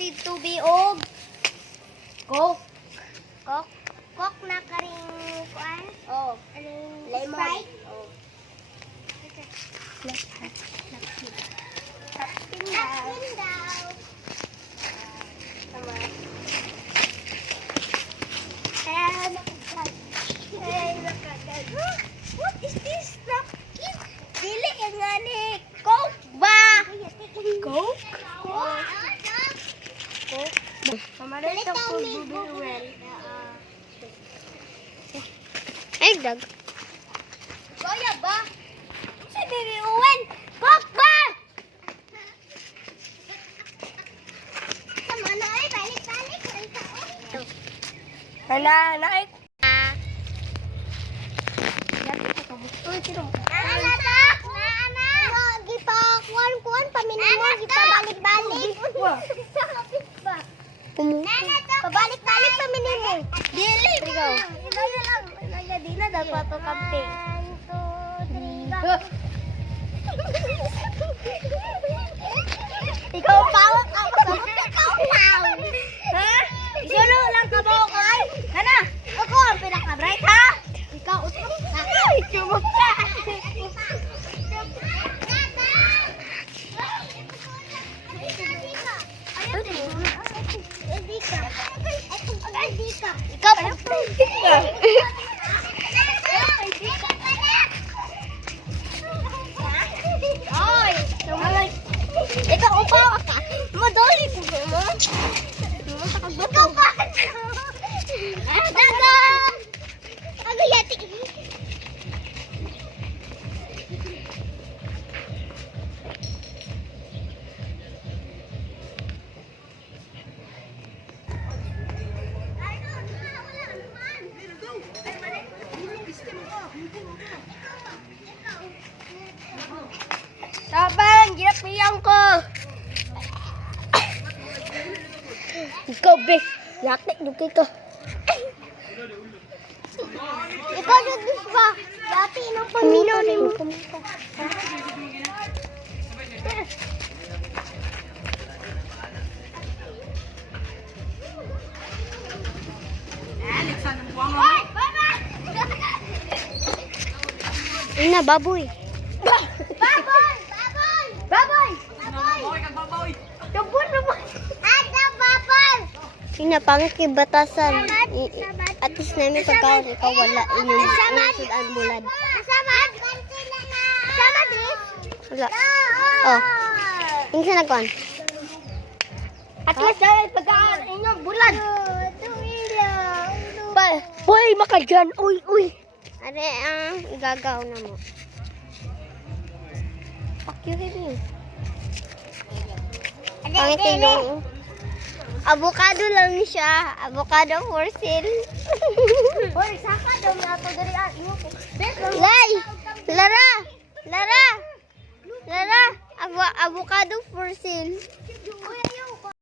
dito biog. Coke. Coke na karing kuan. Oh. Lemon. Sprite. Oh. Tapin daw. Tama. What is this? Napkin? Dili ka nga ni. Coke ba? Coke? Coke. Kamarin sa Bubiruel. Ay, dag. Soya ba? Si Bibi Uwen. Coke ba? Sama na ay, balik-balik. Hala, naik. Naana ta! Naana! Gipa-kuan-kuan, paminin mo, gipa-balik-balik. Naana ta! Pabalik-balik, paminin mo. Dili. Ikaw. Inaya lang. Inaya, di na dapat ito kampi. 1, 2, 3, go! Ikaw pawak ako sa mga ikaw. Ha? Isulo lang ka ba ako ay? Hana, ako ang pinaka-bright ha? Ikaw, usap ka. Ay, sumok ka. Ikaw, Ay, sumalay. ikaw upaw ka. Madali ko mo. Ikaw pa. Daga. Ano yati? Saban, ginapiyang ko. Ikaw, be. Yakit, dukay ka. Ikaw dugis ba? Yati no pamino ni mo. Ina, baboy. Baboy! Baboy! Baboy! Baboy! Tubon naman. Ada baboy! Ina, pangit kay batasan. At least namin pagkaon, ikaw wala. Inyong sudan bulan. Samad! Samad, Riz? Wala. Oh. Yung sa nagkuhan. At least namin pagkaon, inyong bulan. Uy, makadyan. Uy. Are, igagaw na mo. Pakyuhin niyo. Pangit yung avocado lang ni siya. Avocado for sale. Hoy, saka daw na ito dari Lay! Lara! Avocado for sale.